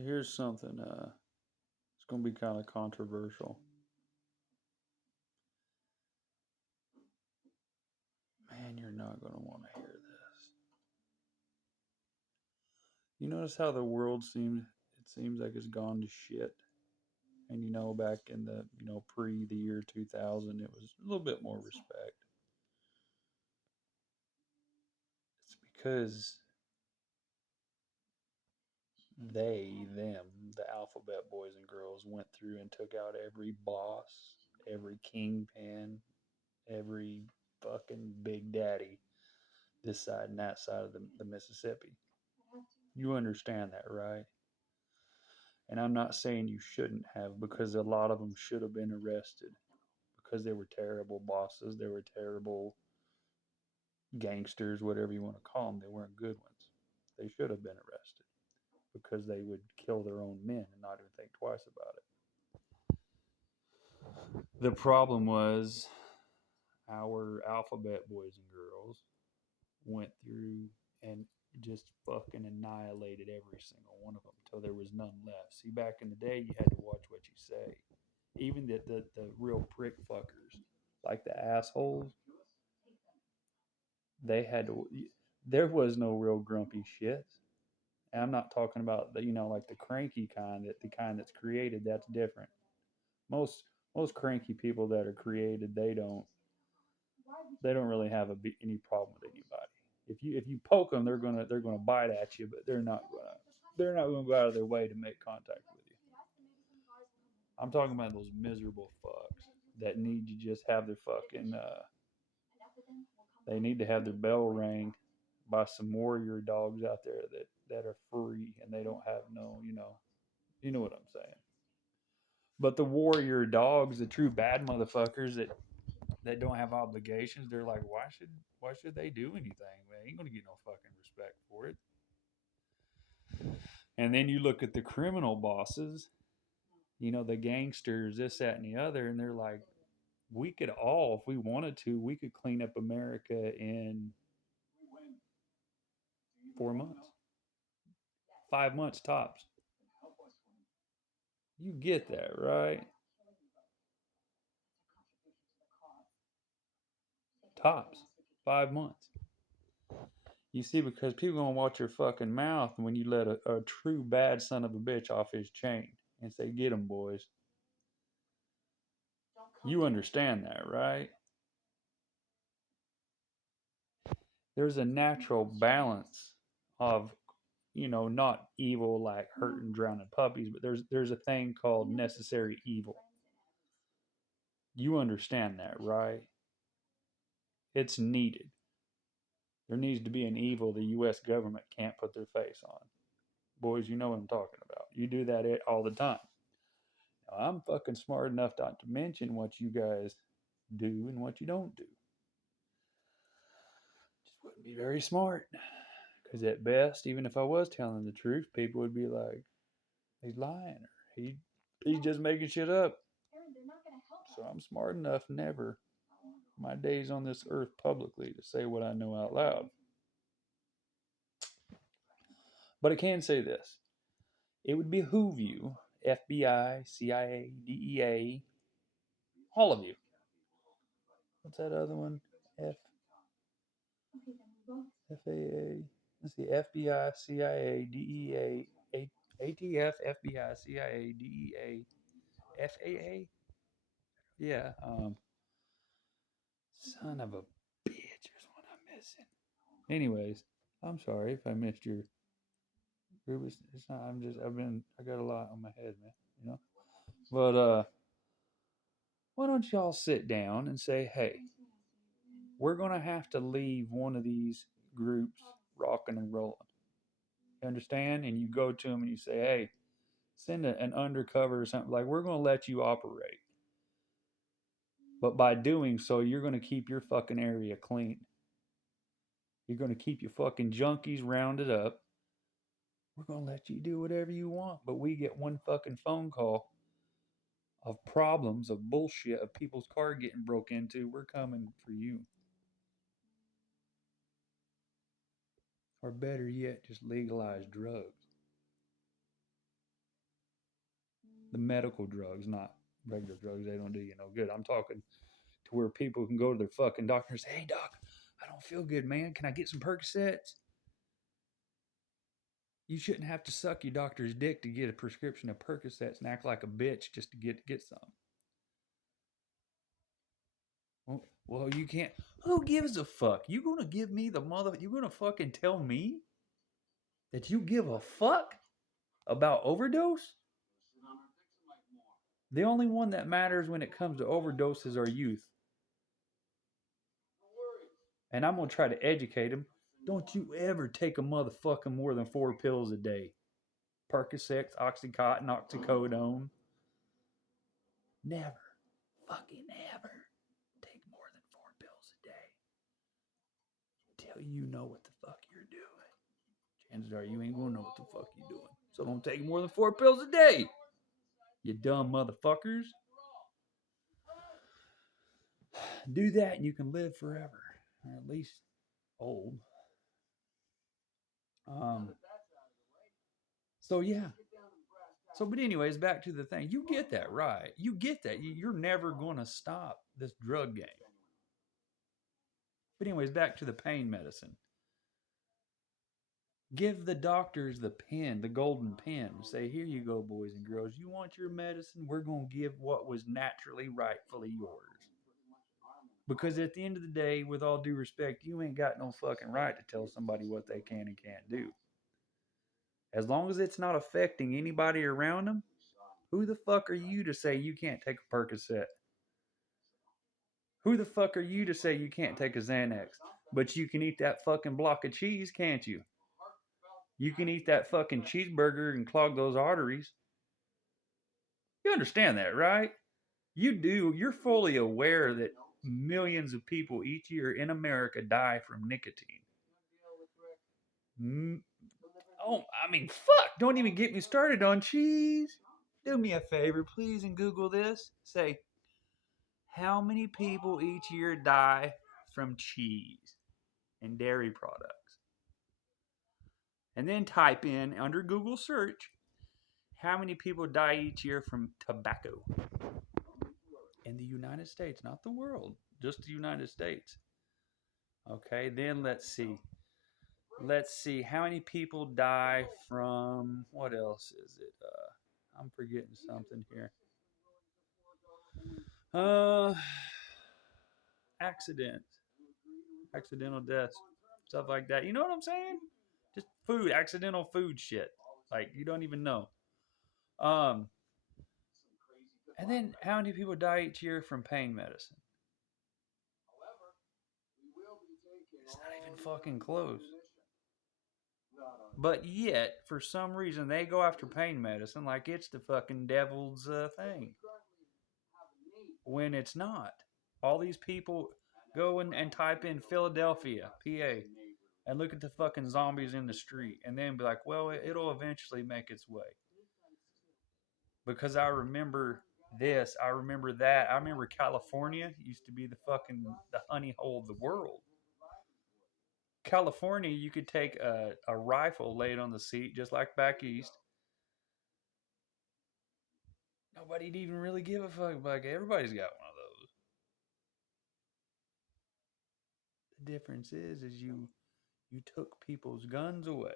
Here's something. It's gonna be kind of controversial. Man, you're not gonna want to hear this. You notice how the world seems? It seems like it's gone to shit. And back in the pre the year 2000, it was a little bit more respect. It's because them, the alphabet boys and girls went through and took out every boss, every kingpin, every fucking big daddy this side and that side of the Mississippi. You understand that, right? And I'm not saying you shouldn't have, because a lot of them should have been arrested because they were terrible bosses. They were terrible gangsters, whatever you want to call them. They weren't good ones. They should have been arrested because they would kill their own men and not even think twice about it. The problem was our alphabet boys and girls went through and just fucking annihilated every single one of them till there was none left. See, back in the day, you had to watch what you say. Even the real prick fuckers, like the assholes, they had to. There was no real grumpy shit. And I'm not talking about the like the cranky kind, the kind that's created. That's different. Most most cranky people that are created, they don't really have any problem with anybody. If you poke them, they're gonna bite at you, but they're not gonna go out of their way to make contact with you. I'm talking about those miserable fucks that need to just have their fucking they need to have their bell rang by some warrior dogs out there that are free and they don't have no you know what I'm saying. But the warrior dogs, the true bad motherfuckers that don't have obligations, they're like, why should they do anything? Man, ain't gonna get no fucking respect for it. And then you look at the criminal bosses, the gangsters, this, that, and the other, and they're like, we could all, if we wanted to, we could clean up America in 4 months, 5 months tops. You get that, right? Tops, 5 months. You see, because people gonna watch your fucking mouth when you let a true bad son of a bitch off his chain and say, "Get him, boys." You understand that, right? There's a natural balance of, not evil like hurting, drowning puppies, but there's a thing called necessary evil. You understand that, right? It's needed. There needs to be an evil the U.S. government can't put their face on. Boys, you know what I'm talking about. You do that all the time. Now, I'm fucking smart enough not to mention what you guys do and what you don't do. Just wouldn't be very smart. Because at best, even if I was telling the truth, people would be like, he's lying or he's just making shit up. So I'm smart enough never, my days on this earth publicly, to say what I know out loud. But I can say this. It would behoove you, FBI, CIA, DEA, all of you. What's that other one? FAA. Let's see. FBI, CIA, DEA, ATF, FBI, CIA, DEA, FAA. Yeah. Son of a bitch. There's one I'm missing. Anyways, I'm sorry if I missed your group. It's not. I got a lot on my head, man. But why don't y'all sit down and say, hey, we're gonna have to leave one of these groups rocking and rolling. You understand? And you go to them and you say, hey, send an undercover or something. Like, we're gonna let you operate, but by doing so, you're gonna keep your fucking area clean. You're gonna keep your fucking junkies rounded up. We're gonna let you do whatever you want, but we get one fucking phone call of problems, of bullshit, of people's car getting broke into, we're coming for you. Or better yet, just legalize drugs. The medical drugs, not regular drugs. They don't do you no good. I'm talking to where people can go to their fucking doctor and say, "Hey, doc, I don't feel good, man. Can I get some Percocets?" You shouldn't have to suck your doctor's dick to get a prescription of Percocets and act like a bitch just to get some. Well, you can't. Who gives a fuck? You gonna give me the mother? You gonna fucking tell me that you give a fuck about overdose? The only one that matters when it comes to overdoses are youth. And I'm gonna try to educate them. Don't you ever take a motherfucking more than 4 pills a day. Percocets, Oxycontin, oxycodone. Never, fucking never take more than 4 pills a day until you know what the fuck you're doing. Chances are you ain't gonna know what the fuck you're doing. So don't take more than 4 pills a day. You dumb motherfuckers. Do that and you can live forever. Or at least old. So yeah. So, but anyways, back to the thing. You get that, right? You get that. You're never going to stop this drug game. But anyways, back to the pain medicine. Give the doctors the pen, the golden pen. Say, here you go, boys and girls. You want your medicine? We're going to give what was naturally, rightfully yours. Because at the end of the day, with all due respect, you ain't got no fucking right to tell somebody what they can and can't do. As long as it's not affecting anybody around them, who the fuck are you to say you can't take a Percocet? Who the fuck are you to say you can't take a Xanax? But you can eat that fucking block of cheese, can't you? You can eat that fucking cheeseburger and clog those arteries. You understand that, right? You do. You're fully aware that millions of people each year in America die from nicotine. Oh, I mean, fuck. Don't even get me started on cheese. Do me a favor, please, and Google this. Say, how many people each year die from cheese and dairy products? And then type in, under Google search, how many people die each year from tobacco in the United States, not the world, just the United States. Okay, then let's see. Let's see how many people die from, what else is it? I'm forgetting something here. Uh, accidents, accidental deaths, stuff like that. You know what I'm saying? Just food, accidental food shit. Like you don't even know. Um, and then how many people die each year from pain medicine? It's not even fucking close. But yet, for some reason, they go after pain medicine like it's the fucking devil's thing. When it's not. All these people go and type in Philadelphia, PA, and look at the fucking zombies in the street, and then be like, well, it'll eventually make its way. Because I remember this, I remember that. I remember California used to be the honey hole of the world. California, you could take a rifle, lay it on the seat, just like back east. Nobody'd even really give a fuck. Like everybody's got one of those. The difference is you took people's guns away,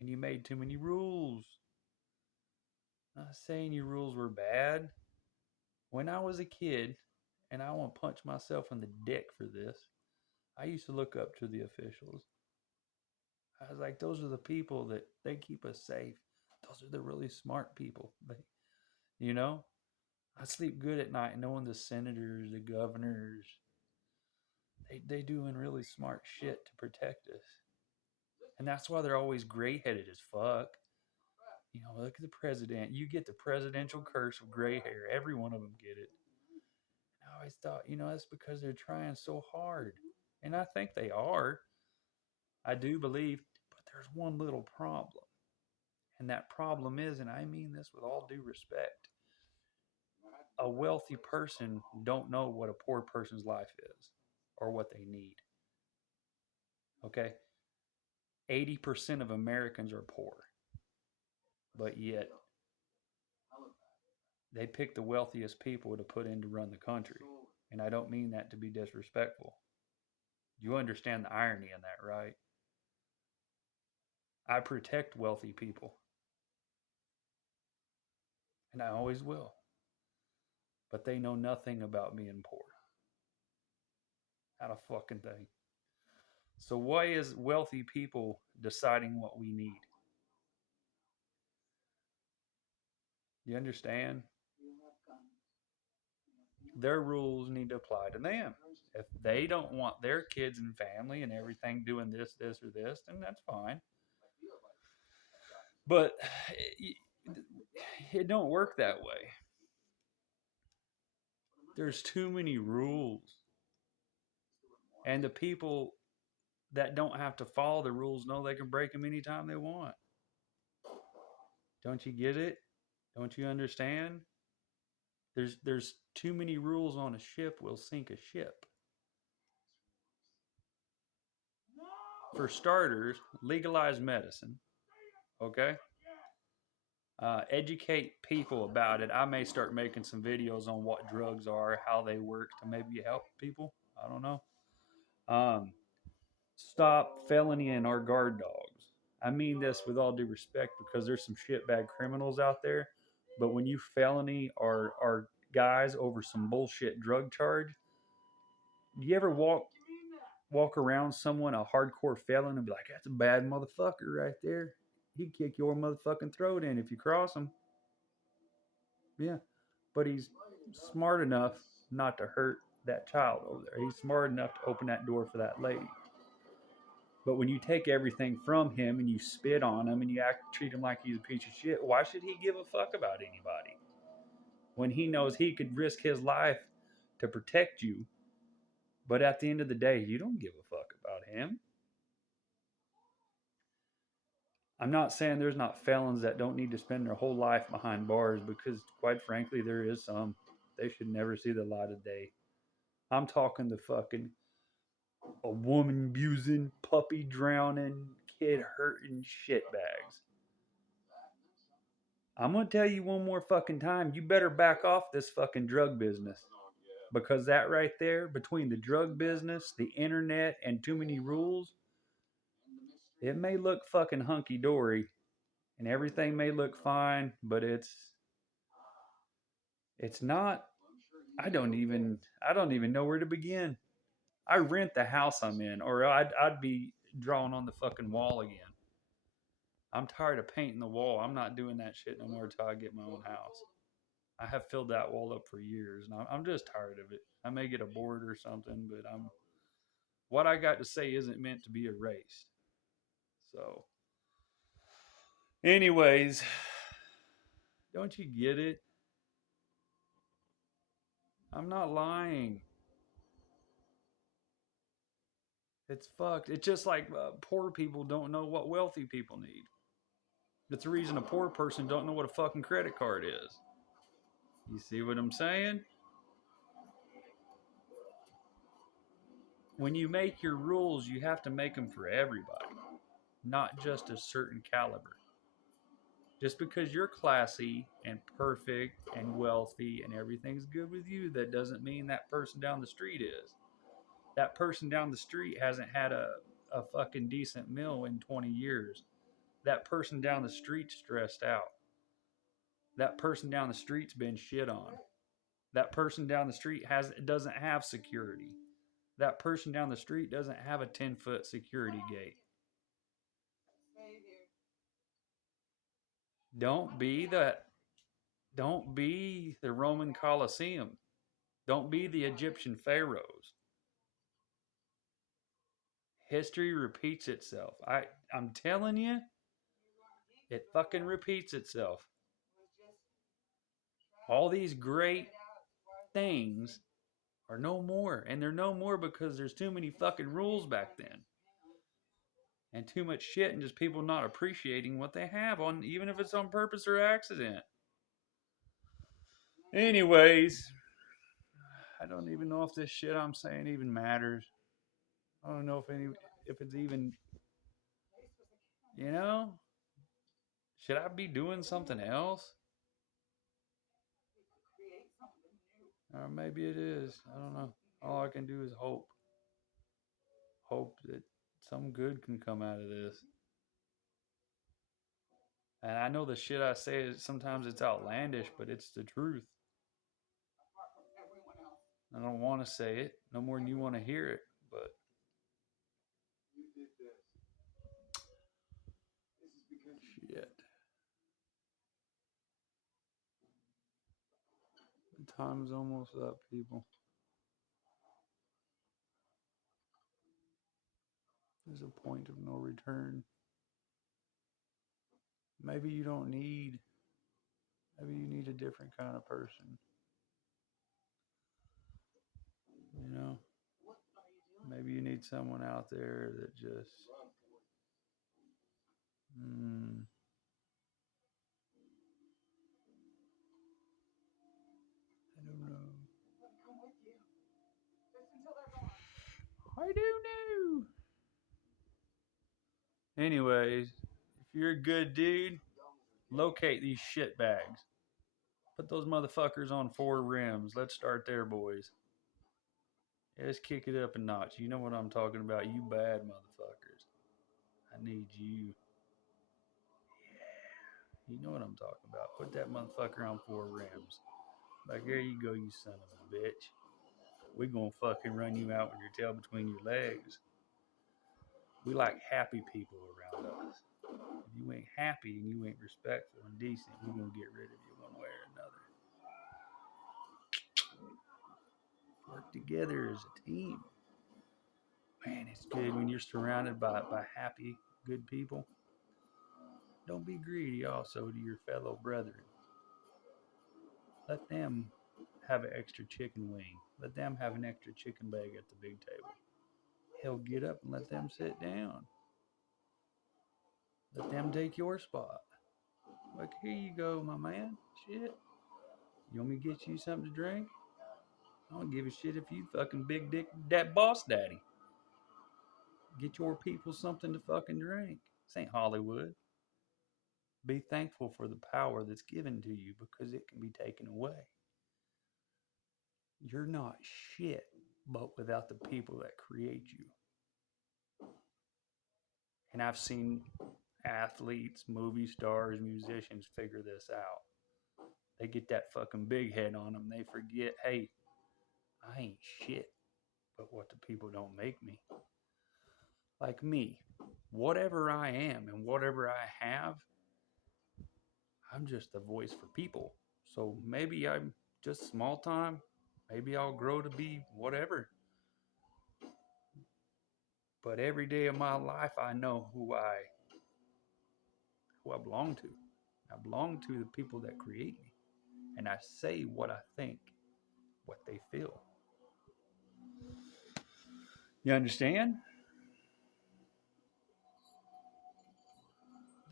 and you made too many rules. I'm not saying your rules were bad. When I was a kid, and I want to punch myself in the dick for this, I used to look up to the officials. I was like, those are the people that they keep us safe. Those are the really smart people. You know, I sleep good at night knowing the senators, the governors, they doing really smart shit to protect us. And that's why they're always gray headed as fuck. You know, look at the president. You get the presidential curse of gray hair. Every one of them get it. And I always thought, that's because they're trying so hard. And I think they are. I do believe. But there's one little problem. And that problem is, and I mean this with all due respect, a wealthy person don't know what a poor person's life is or what they need. Okay? 80% of Americans are poor. But yet They pick the wealthiest people to put in to run the country. And I don't mean that to be disrespectful. You understand the irony in that, right? I protect wealthy people, and I always will. But they know nothing about being poor. Not a fucking thing. So why is wealthy people deciding what we need? You understand? Their rules need to apply to them. If they don't want their kids and family and everything doing this, or this, then that's fine. But it don't work that way. There's too many rules. And the people that don't have to follow the rules know they can break them anytime they want. Don't you get it? Don't you understand? There's too many rules on a ship will sink a ship. For starters, legalize medicine. Okay? Educate people about it. I may start making some videos on what drugs are, how they work to maybe help people. I don't know. Um, Stop felonying our guard dogs. I mean this with all due respect because there's some shitbag criminals out there. But when you felony our guys over some bullshit drug charge, do you ever walk around someone, a hardcore felon, and be like, "That's a bad motherfucker right there. He'd kick your motherfucking throat in if you cross him." Yeah, but he's smart enough not to hurt that child over there. He's smart enough to open that door for that lady. But when you take everything from him and you spit on him and you treat him like he's a piece of shit, why should he give a fuck about anybody? When he knows he could risk his life to protect you, but at the end of the day, you don't give a fuck about him. I'm not saying there's not felons that don't need to spend their whole life behind bars because, quite frankly, there is some. They should never see the light of day. I'm talking the fucking a woman abusing, puppy drowning, kid hurting shitbags. I'm gonna tell you one more fucking time, you better back off this fucking drug business. Because that right there, between the drug business, the internet, and too many rules, it may look fucking hunky dory and everything may look fine, but it's not. I don't even know where to begin. I rent the house I'm in, or I'd be drawing on the fucking wall again. I'm tired of painting the wall. I'm not doing that shit no more until I get my own house. I have filled that wall up for years, and I'm just tired of it. I may get a board or something, but what I got to say isn't meant to be erased. So, anyways, don't you get it? I'm not lying. It's fucked. It's just like poor people don't know what wealthy people need. That's the reason a poor person don't know what a fucking credit card is. You see what I'm saying? When you make your rules, you have to make them for everybody, not just a certain caliber. Just because you're classy and perfect and wealthy and everything's good with you, that doesn't mean that person down the street is. That person down the street hasn't had a fucking decent meal in 20 years. That person down the street's stressed out. That person down the street's been shit on. That person down the street doesn't have security. That person down the street doesn't have a 10-foot security gate. Don't be that. Don't be the Roman Colosseum. Don't be the Egyptian pharaohs. History repeats itself. I'm telling you, it fucking repeats itself. All these great things are no more, and they're no more because there's too many fucking rules back then. And too much shit and just people not appreciating what they have on, even if it's on purpose or accident. Anyways, I don't even know if this shit I'm saying even matters. I don't know if it's even, you know, should I be doing something else? Or maybe it is. I don't know. All I can do is hope. Hope that some good can come out of this. And I know the shit I say is sometimes it's outlandish, but it's the truth. I don't want to say it no more than you want to hear it, but shit. The time's almost up, people. There's a point of no return. Maybe you don't need, maybe you need a different kind of person. You know? Maybe you need someone out there that just, mm, I don't know. I don't know. Anyways, if you're a good dude, locate these shit bags. Put those motherfuckers on 4 rims. Let's start there, boys. Yeah, let's kick it up a notch. You know what I'm talking about, you bad motherfuckers. I need you. You know what I'm talking about. Put that motherfucker on 4 rims. Like, there you go, you son of a bitch. We gonna fucking run you out with your tail between your legs. We like happy people around us. If you ain't happy and you ain't respectful and decent, we're gonna get rid of you one way or another. Work together as a team. Man, it's good when you're surrounded by happy, good people. Don't be greedy also to your fellow brethren. Let them have an extra chicken wing. Let them have an extra chicken leg at the big table. Hell, get up and let them sit down. Let them take your spot. Like, here you go, my man. Shit. You want me to get you something to drink? I don't give a shit if you fucking big dick that boss daddy. Get your people something to fucking drink. This ain't Hollywood. Be thankful for the power that's given to you because it can be taken away. You're not shit, but without the people that create you. And I've seen athletes, movie stars, musicians figure this out. They get that fucking big head on them. They forget, hey, I ain't shit, but what the people don't make me. Like me, whatever I am and whatever I have, I'm just a voice for people. So maybe I'm just small time. Maybe I'll grow to be whatever. But every day of my life, I know who I belong to. I belong to the people that create me. And I say what I think, what they feel. You understand?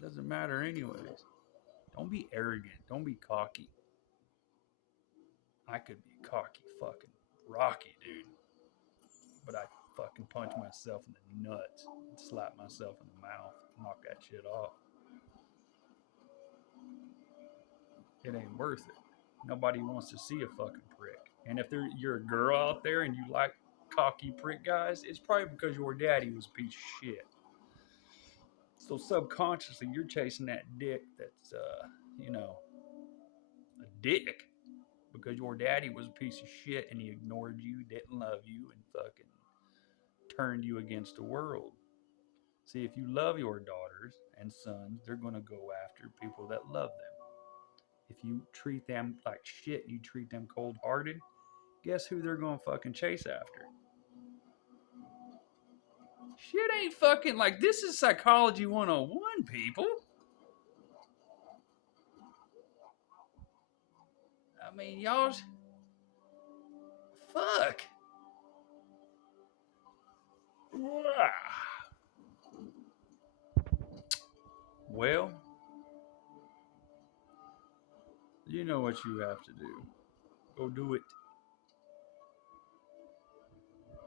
Doesn't matter anyways. Don't be arrogant. Don't be cocky. I could be cocky fucking Rocky, dude. But I fucking punch myself in the nuts and slap myself in the mouth, knock that shit off. It ain't worth it. Nobody wants to see a fucking prick. And if you're a girl out there and you like cocky prick guys, it's probably because your daddy was a piece of shit. So subconsciously, you're chasing that dick that's, a dick because your daddy was a piece of shit and he ignored you, didn't love you, and fucking turned you against the world. See, if you love your daughters and sons, they're going to go after people that love them. If you treat them like shit and you treat them cold hearted, guess who they're going to fucking chase after? Shit ain't fucking like this is psychology 101, people. I mean, y'all. Fuck. Well, you know what you have to do. Go do it.